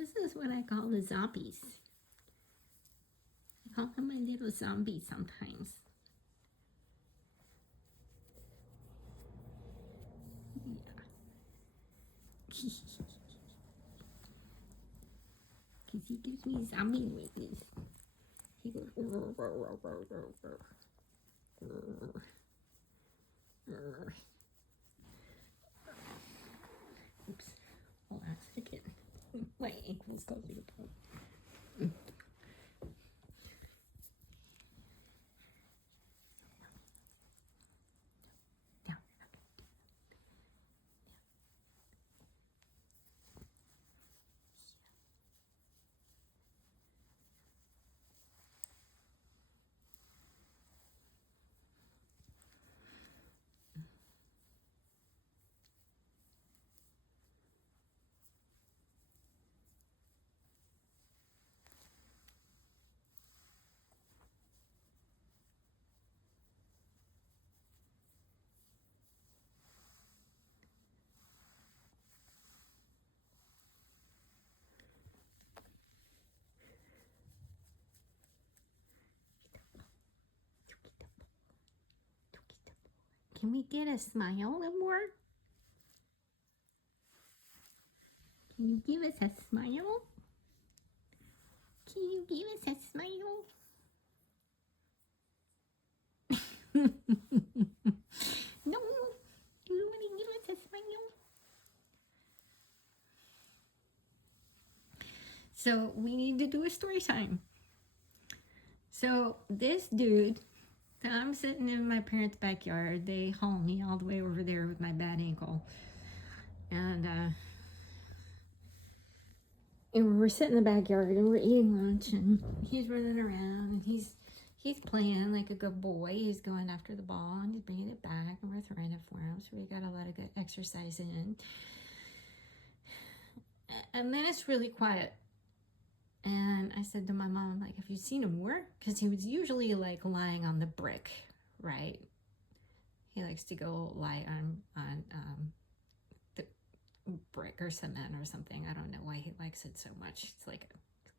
This is what I call the zombies. I call them my little zombies sometimes. Yeah. Because he gives me zombie noises. He goes, "Rrr, rrr, rrr, rrr, rrr, rrr, rrr." Oops. Hold on a second. My ankle's going to the bone. Can we get a smile, Amour? Can you give us a smile? Can you give us a smile? No, you want to give us a smile? So we need to do a story time. So this dude, I'm sitting in my parents' backyard. They haul me all the way over there with my bad ankle. And we're sitting in the backyard and we're eating lunch and he's running around and he's playing like a good boy. He's going after the ball and he's bringing it back and we're throwing it for him. So we got a lot of good exercise in. And then it's really quiet. And I said to my mom, like, have you seen Amour? Because he was usually like lying on the brick, right? He likes to go lie on the brick or cement or something. I don't know why he likes it so much. It's like,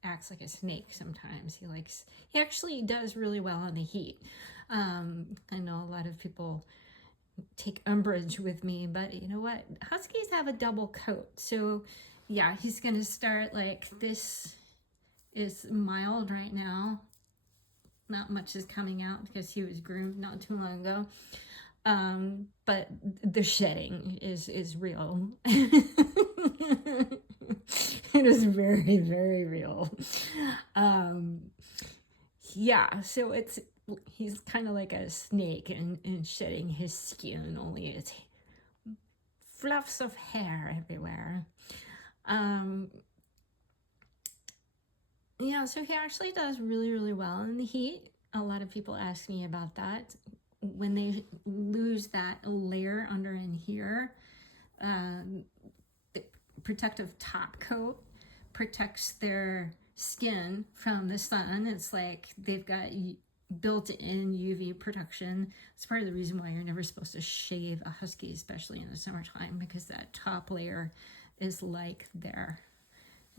acts like a snake sometimes. He actually does really well on the heat. I know a lot of people take umbrage with me, but you know what? Huskies have a double coat. So yeah, he's going to start like this. Is mild right now. Not much is coming out because he was groomed not too long ago. But the shedding is real. It is very, very real. Yeah, so he's kind of like a snake and shedding his skin, only it's fluffs of hair everywhere. Yeah, so he actually does really, really well in the heat. A lot of people ask me about that. When they lose that layer under in here, the protective top coat protects their skin from the sun. It's like they've got built-in UV protection. It's part of the reason why you're never supposed to shave a husky, especially in the summertime, because that top layer is like their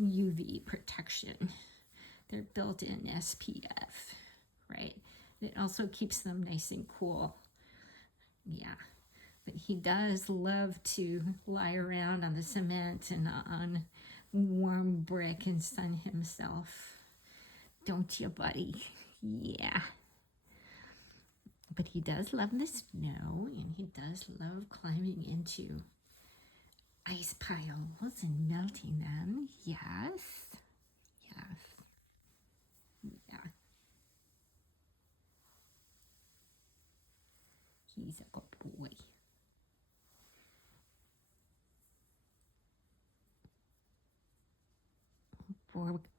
UV protection. Their built-in SPF, right? It also keeps them nice and cool. Yeah, but he does love to lie around on the cement and on warm brick and sun himself. Don't you, buddy? Yeah. But he does love the snow and he does love climbing into ice piles and melting them. Yes. Yes. Yeah. He's a good boy.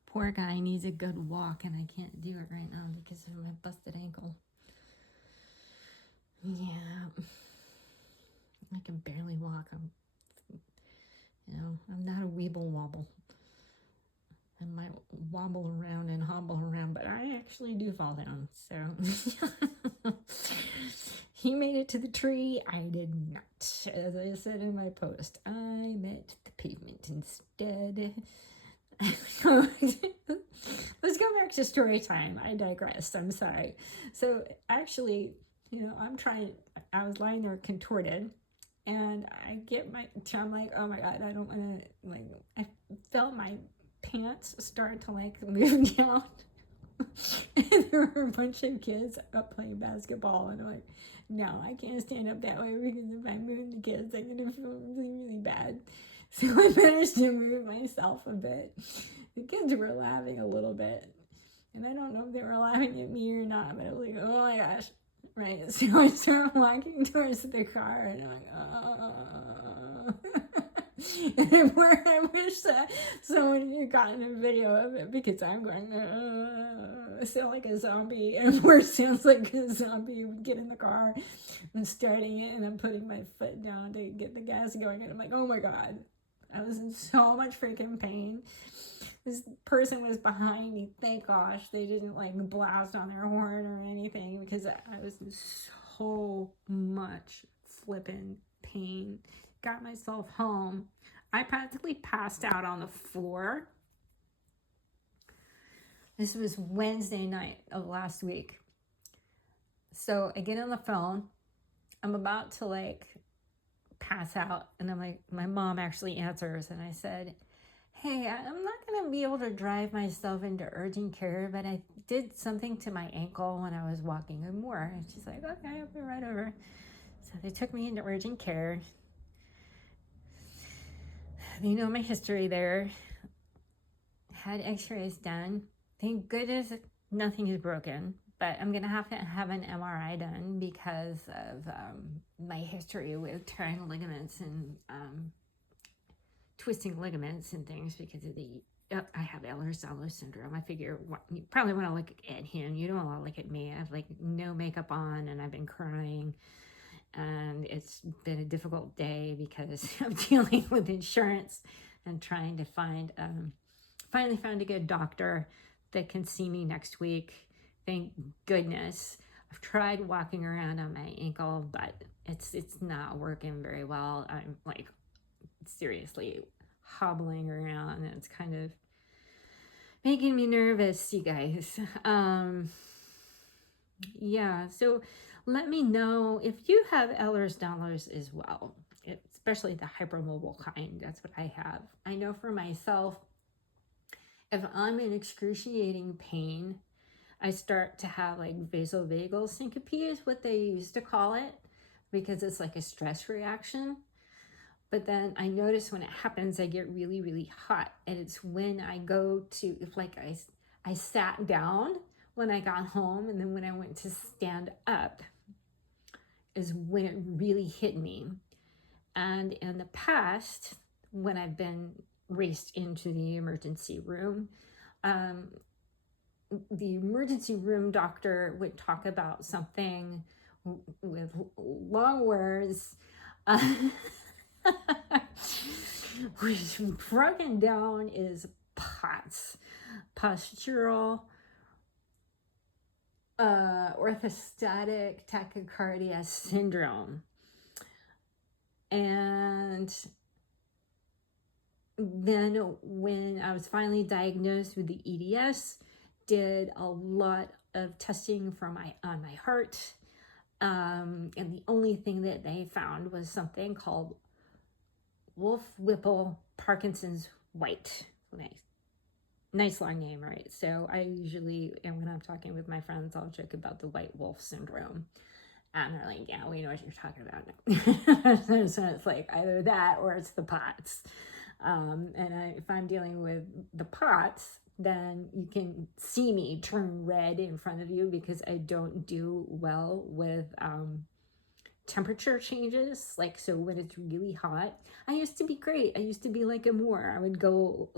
Poor guy needs a good walk, and I can't do it right now because of my busted ankle. Yeah. I can barely walk. I'm not a weeble wobble. I might wobble around and hobble around, but I actually do fall down. So he made it to the tree. I did not. As I said in my post, I met the pavement instead. Let's go back to story time. I digressed. I'm sorry. So actually, I was lying there contorted, and I'm like, oh my God, I don't want to, like, I felt my pants start to like move down. And there were a bunch of kids up playing basketball, and I'm like, no, I can't stand up that way because if I move the kids, I'm gonna feel really, really bad. So I managed to move myself a bit. The kids were laughing a little bit, and I don't know if they were laughing at me or not, but I was like, oh my gosh, right? So I started walking towards the car, and I'm like, oh. And I wish that someone had gotten a video of it, because I'm going, I sound like a zombie, and Amour sounds like a zombie. Would get in the car and starting it, and I'm putting my foot down to get the gas going, and I'm like, oh my God, I was in so much freaking pain. This person was behind me. Thank gosh they didn't like blast on their horn or anything, because I was in so much flipping pain. Got myself home. I practically passed out on the floor. This was Wednesday night of last week. So I get on the phone. I'm about to like pass out, and I'm like, my mom actually answers, and I said, hey, I'm not going to be able to drive myself into urgent care, but I did something to my ankle when I was walking Amour. And she's like, okay, I'll be right over. So they took me into urgent care. You know my history there. Had x-rays done. Thank goodness nothing is broken, but I'm going to have an MRI done because of my history with tearing ligaments and twisting ligaments and things because of I have Ehlers-Danlos syndrome. I figure you probably want to look at him. You don't want to look at me. I have like no makeup on, and I've been crying, and it's been a difficult day because I'm dealing with insurance and trying to finally found a good doctor that can see me next week. Thank goodness. I've tried walking around on my ankle, but it's not working very well. I'm like seriously hobbling around, and it's kind of making me nervous, you guys. Yeah, so let me know if you have Ehlers-Danlos as well, especially the hypermobile kind. That's what I have. I know for myself, if I'm in excruciating pain, I start to have like vasovagal syncope is what they used to call it, because it's like a stress reaction. But then I notice when it happens, I get really, really hot. And it's when I go to, if like I sat down when I got home, and then when I went to stand up is when it really hit me. And in the past, when I've been raced into the emergency room, the emergency room doctor would talk about something with long words. Which broken down is POTS, postural orthostatic tachycardia syndrome. And then when I was finally diagnosed with the EDS, did a lot of testing on my heart. And the only thing that they found was something called Wolff-Whipple Parkinson's White. Nice long name, right? So I usually, and when I'm talking with my friends, I'll joke about the white wolf syndrome. And they're like, yeah, we know what you're talking about. So it's like either that or it's the POTS. If I'm dealing with the POTS, then you can see me turn red in front of you because I don't do well with temperature changes. Like, so when it's really hot, I used to be great. I used to be like Amour. I would go,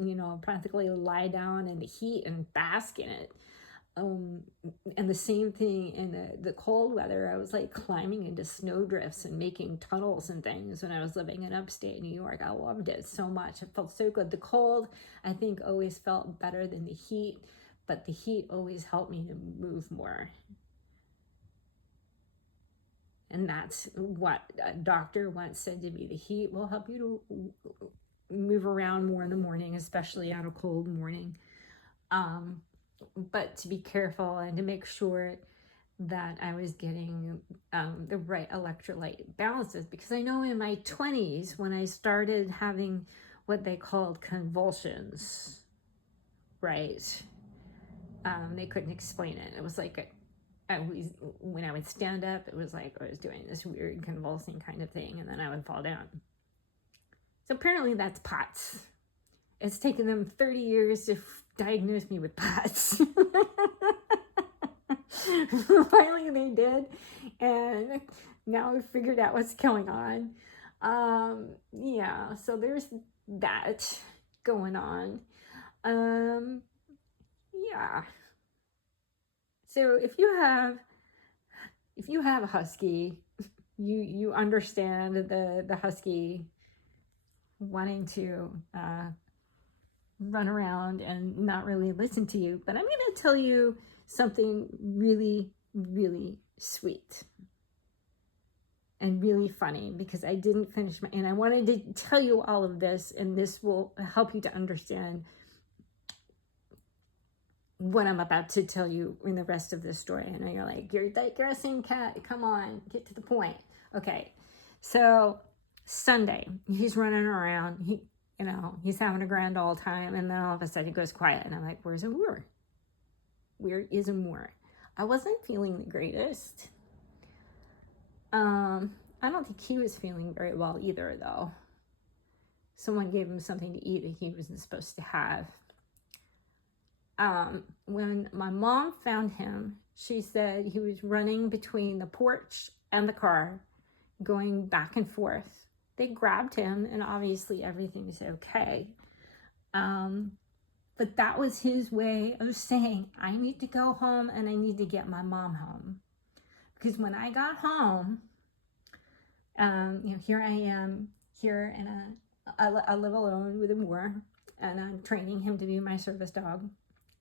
practically lie down in the heat and bask in it. And the same thing in the cold weather. I was like climbing into snowdrifts and making tunnels and things when I was living in upstate New York. I loved it so much. It felt so good. The cold, I think, always felt better than the heat, but the heat always helped me to move more. And that's what a doctor once said to me: the heat will help you to move around more in the morning, especially on a cold morning. But to be careful and to make sure that I was getting the right electrolyte balances, because I know in my 20s when I started having what they called convulsions, right? They couldn't explain it. It was like when I would stand up, it was like I was doing this weird convulsing kind of thing, and then I would fall down. So apparently that's POTS. It's taken them 30 years to diagnose me with POTS. Finally they did, and now we've figured out what's going on. Yeah, so there's that going on. Yeah. So if you have a husky, you understand the husky wanting to run around and not really listen to you. But I'm going to tell you something really, really sweet and really funny, because I didn't finish and I wanted to tell you all of this, and this will help you to understand what I'm about to tell you in the rest of this story. I know you're like, you're digressing, Kat, come on, get to the point. Okay, so Sunday, he's running around, he's having a grand old time, and then all of a sudden it goes quiet, and I'm like, where's Amour? Where is Amour? I wasn't feeling the greatest. I don't think he was feeling very well either, though. Someone gave him something to eat that he wasn't supposed to have. When my mom found him, she said he was running between the porch and the car, going back and forth. They grabbed him, and obviously everything's okay. But that was his way of saying, I need to go home and I need to get my mom home. Because when I got home, here I am, here, and I live alone with Amour, and I'm training him to be my service dog.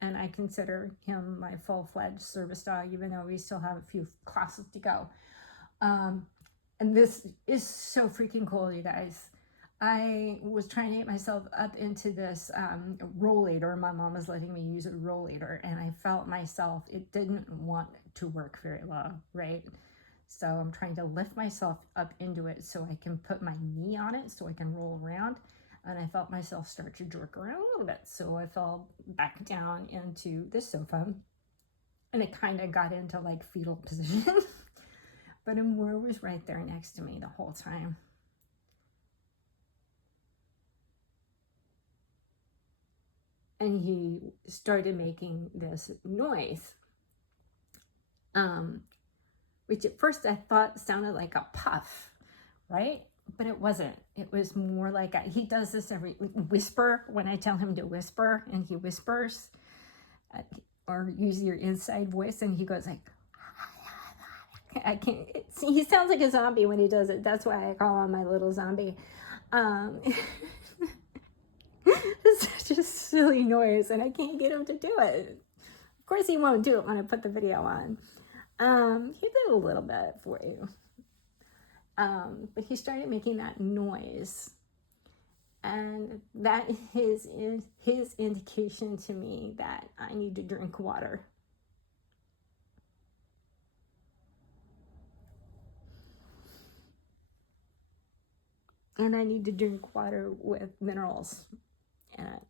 And I consider him my full-fledged service dog, even though we still have a few classes to go. And this is so freaking cool, you guys. I was trying to get myself up into this rollator. My mom was letting me use a rollator, and I felt myself, it didn't want to work very well, right? So I'm trying to lift myself up into it so I can put my knee on it so I can roll around. And I felt myself start to jerk around a little bit. So I fell back down into the sofa, and it kind of got into like fetal position. But Amour was right there next to me the whole time. And he started making this noise, which at first I thought sounded like a puff, right? But it wasn't. It was more like he does this every whisper when I tell him to whisper, and he whispers, or use your inside voice, and he goes like, I can't. He sounds like a zombie when he does it. That's why I call him my little zombie. It's such a silly noise, and I can't get him to do it. Of course, he won't do it when I put the video on. He did a little bit for you. But he started making that noise, and that is his indication to me that I need to drink water. And I need to drink water with minerals in it,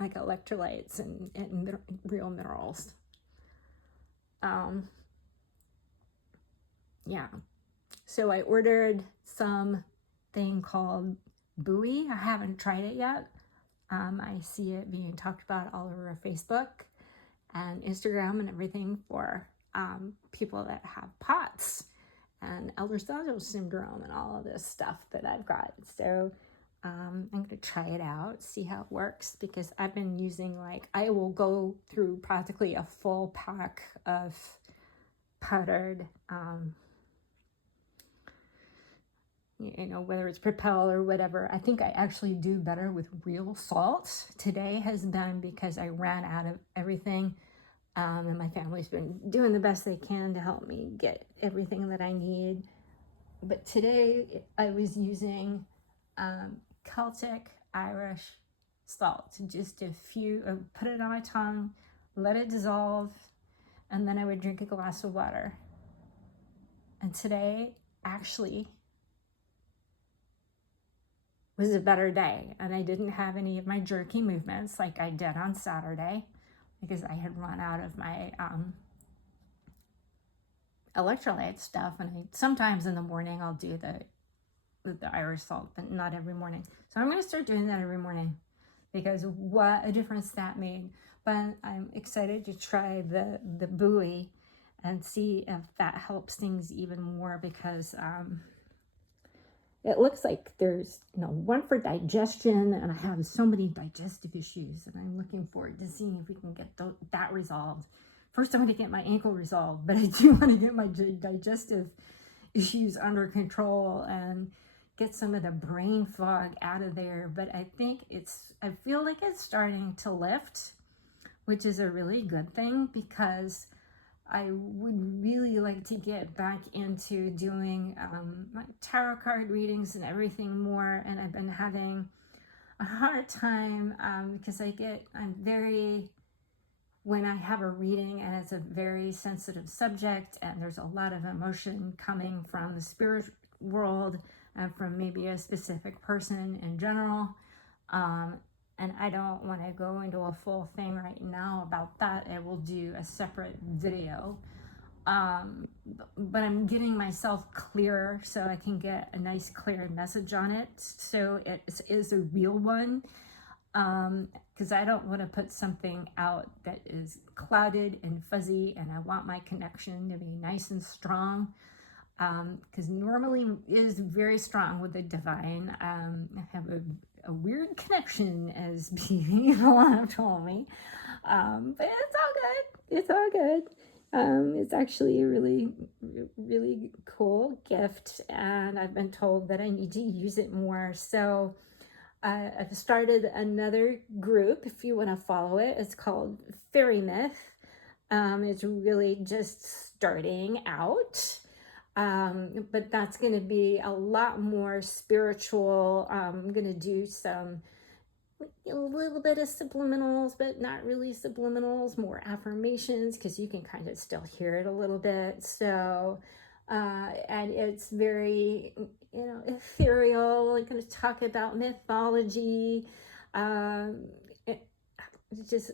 like electrolytes and real minerals. Yeah. So I ordered something called buoy. I haven't tried it yet. I see it being talked about all over Facebook and Instagram and everything for people that have POTS and Ehlers-Danlos syndrome and all of this stuff that I've got. So I'm going to try it out, see how it works, because I've been using, I will go through practically a full pack of powdered, whether it's Propel or whatever. I think I actually do better with real salt. Today has been because I ran out of everything. And my family's been doing the best they can to help me get everything that I need. But today I was using Celtic Irish salt. Just a few, put it on my tongue, let it dissolve, and then I would drink a glass of water. And today actually was a better day, and I didn't have any of my jerky movements like I did on Saturday because I had run out of my electrolyte stuff. And sometimes in the morning I'll do the Irish salt, but not every morning. So I'm going to start doing that every morning because what a difference that made. But I'm excited to try the buoy and see if that helps things even more, because it looks like there's one for digestion, and I have so many digestive issues, and I'm looking forward to seeing if we can get that resolved. First, I'm going to get my ankle resolved, but I do want to get my digestive issues under control and get some of the brain fog out of there. But I think I feel like it's starting to lift, which is a really good thing, because I would really like to get back into doing my tarot card readings and everything more. And I've been having a hard time because when I have a reading and it's a very sensitive subject and there's a lot of emotion coming from the spirit world and from maybe a specific person in general. And I don't want to go into a full thing right now about that. I will do a separate video. But I'm getting myself clearer so I can get a nice clear message on it. So it is a real one. Because I don't want to put something out that is clouded and fuzzy, and I want my connection to be nice and strong. Because normally is very strong with the divine. I have a weird connection, as people have told me. But it's all good. It's all good. It's actually a really, really cool gift, and I've been told that I need to use it more. So I've started another group, if you want to follow it. It's called FairyMyth. It's really just starting out. But that's going to be a lot more spiritual. I'm going to do a little bit of subliminals, but not really subliminals, more affirmations, because you can kind of still hear it a little bit. So, and it's very, ethereal. I'm going to talk about mythology, just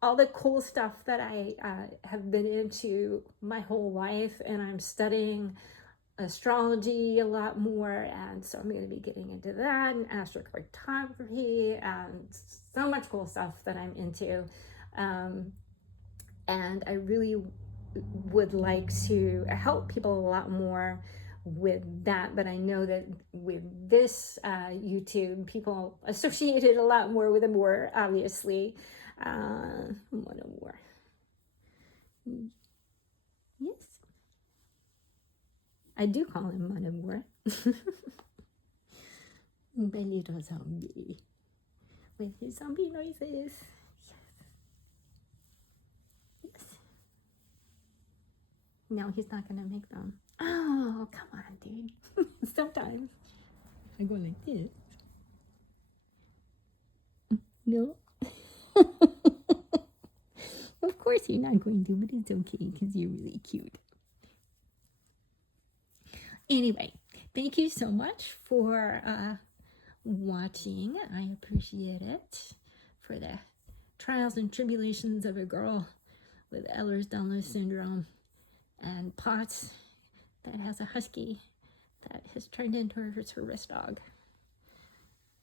all the cool stuff that I have been into my whole life, and I'm studying astrology a lot more, and so I'm going to be getting into that, and astrocartography, and so much cool stuff that I'm into. And I really would like to help people a lot more with that, but I know that with this YouTube, people associate it a lot more with Amour, obviously. What Amour? Yes, I do call him Mon Amour. The little zombie with his zombie noises. Yes. No, he's not gonna make them. Oh, come on, dude. Sometimes I go like this. No. Of course you're not going to, but it's okay because you're really cute. Anyway, thank you so much for watching. I appreciate it. For the trials and tribulations of a girl with Ehlers-Danlos syndrome and POTS that has a husky that has turned into her service dog.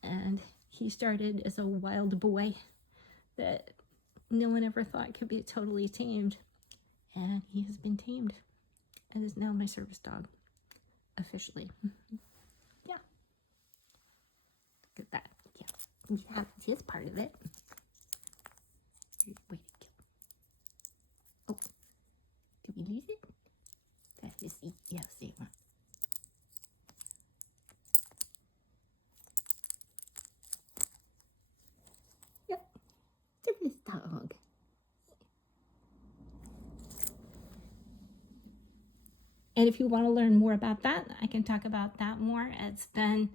And he started as a wild boy that no one ever thought could be totally tamed. And he has been tamed and is now my service dog, officially. Yeah. Look at that. Yeah. That's his part of it. Wait, oh, did we lose it? That is the, yeah, same one. Yep, service dog. And if you want to learn more about that, I can talk about that more. It's been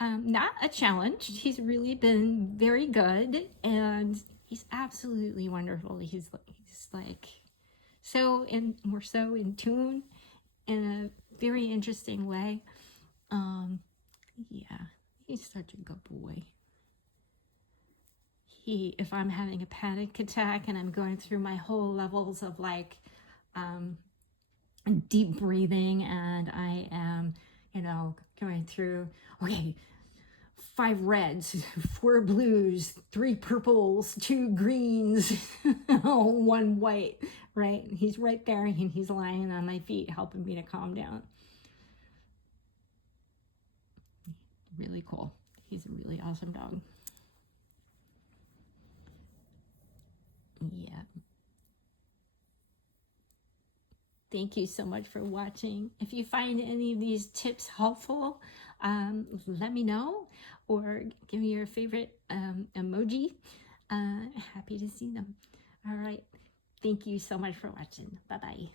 Not a challenge. He's really been very good, and he's absolutely wonderful. He's like we're so in tune in a very interesting way. Yeah, he's such a good boy. If I'm having a panic attack and I'm going through my whole levels of like deep breathing, and I am, going through, okay, 5 reds, 4 blues, 3 purples, 2 greens, 1 white, right? He's right there, and he's lying on my feet helping me to calm down. Really cool. He's a really awesome dog. Yeah. Thank you so much for watching. If you find any of these tips helpful, let me know, or give me your favorite emoji. Happy to see them. All right. Thank you so much for watching. Bye-bye.